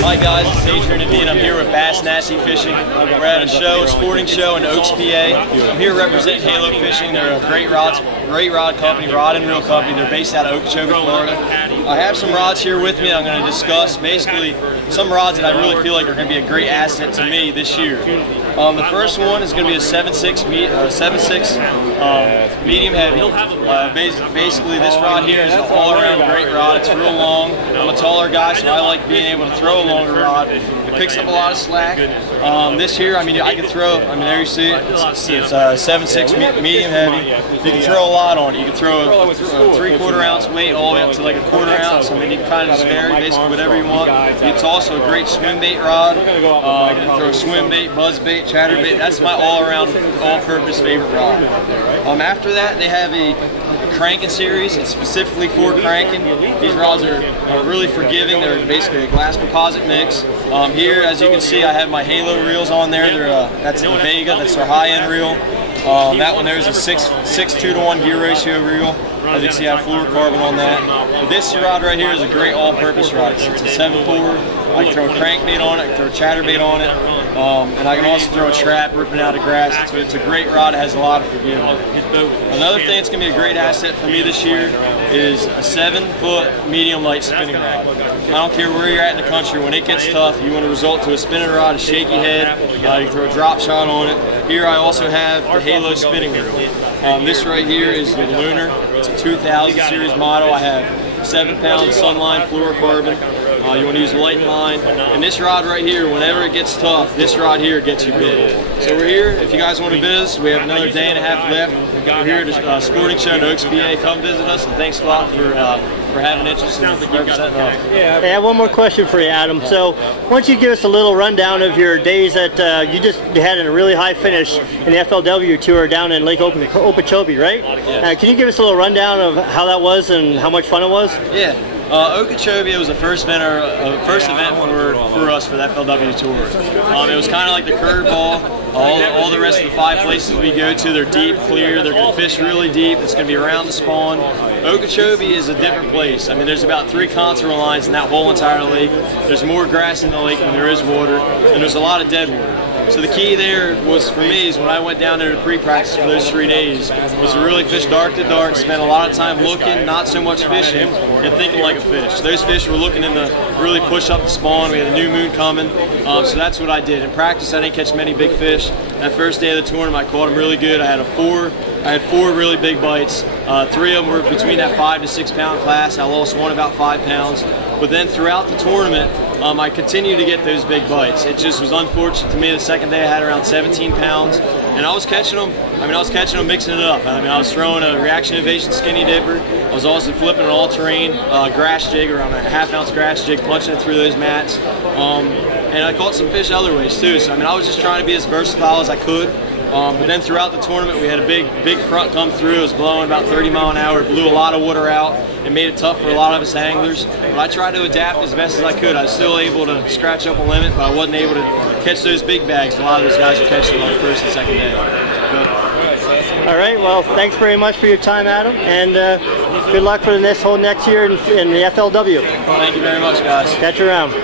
Hi guys, it's Adrian Avena. I'm here with Bass Nasty Fishing. We're at a show, a sporting show in Oaks, PA. I'm here representing Halo Fishing. They're a great rod company, rod and reel company. They're based out of Okeechobee, Florida. I have some rods here with me. I'm going to discuss basically some rods that I really feel like are going to be a great asset to me this year. The first one is going to be a 7.6 medium heavy. Basically, this rod here is an all-around great rod. It's real long. I'm a taller guy, so I like being able to throw a longer rod. It picks up a lot of slack. This here, I mean, I can throw. I mean, there you see it. It's a 7.6 medium heavy. You can throw a lot on it. You can throw a 3/4 ounce weight all the way up to like a 1/4 ounce. I mean, you can kind of just vary basically whatever you want. It's also a great swim bait rod. You can throw swim bait, buzz bait, chatterbait. That's my all-around, all-purpose favorite rod. After that, they have a cranking series. It's specifically for cranking. These rods are really forgiving. They're basically a glass composite mix. Here, as you can see, I have my Halo reels on there. That's the Vega. That's their high-end reel. That one there is a 6:2 gear ratio reel. As you can see, I have fluorocarbon on that. But this rod right here is a great all-purpose rod. It's a 7/4. I can throw a crankbait on it. I can throw a chatterbait on it. And I can also throw a trap ripping out of grass. It's a great rod. It has a lot of forgiveness. Another thing that's going to be a great asset for me this year is a 7-foot medium light spinning rod. I don't care where you're at in the country. When it gets tough, you want to resort to a spinning rod, a shaky head. You can throw a drop shot on it. Here I also have the Halo spinning reel. This right here is the Lunar. It's a 2000 series model. I have 7-pound Sunline fluorocarbon. You want to use a light line. And this rod right here, whenever it gets tough, this rod here gets you big. So we're here. If you guys want to visit us, we have another day and a half left. We're here at a sporting show in Oaks, PA. Come visit us, and thanks a lot for having interest in representing us. Hey, I have one more question for you, Adam. So, why don't you give us a little rundown of your days that you just had a really high finish in the FLW tour down in Lake Okeechobee, right? Yes. Can you give us a little rundown of how that was and how much fun it was? Yeah. Okeechobee was the first event for us for the FLW tour. It was kind of like the curveball. All the rest of the 5 places we go to, they're deep, clear. They're going to fish really deep. It's going to be around the spawn. Okeechobee is a different place. I mean, there's about 3 contour lines in that whole entire lake. There's more grass in the lake than there is water, and there's a lot of dead water. So the key there was, for me, is when I went down there to pre-practice for those 3 days, was to really fish dark to dark, spend a lot of time looking, not so much fishing, and thinking like a fish. Those fish were looking to really push up the spawn. We had a new moon coming, so that's what I did. In practice, I didn't catch many big fish. That first day of the tournament, I caught them really good. I had 4 really big bites. 3 of them were between that 5 to 6 pound class. I lost one about 5 pounds. But then throughout the tournament, I continued to get those big bites. It just was unfortunate to me. The second day I had around 17 pounds, and I was catching them. I mean, I was catching them, mixing it up. I mean, I was throwing a Reaction Invasion skinny dipper. I was also flipping an all-terrain grass jig, around a 1/2 ounce grass jig, punching it through those mats. And I caught some fish other ways too. So I mean, I was just trying to be as versatile as I could. But then throughout the tournament, we had a big front come through. It was blowing about 30 miles an hour. It blew a lot of water out. It made it tough for a lot of us anglers. But I tried to adapt as best as I could. I was still able to scratch up a limit, but I wasn't able to catch those big bags. A lot of those guys were catching on the first and second day. All right, well, thanks very much for your time, Adam, and good luck for this whole next year in the FLW. Thank you very much, guys. Catch you around.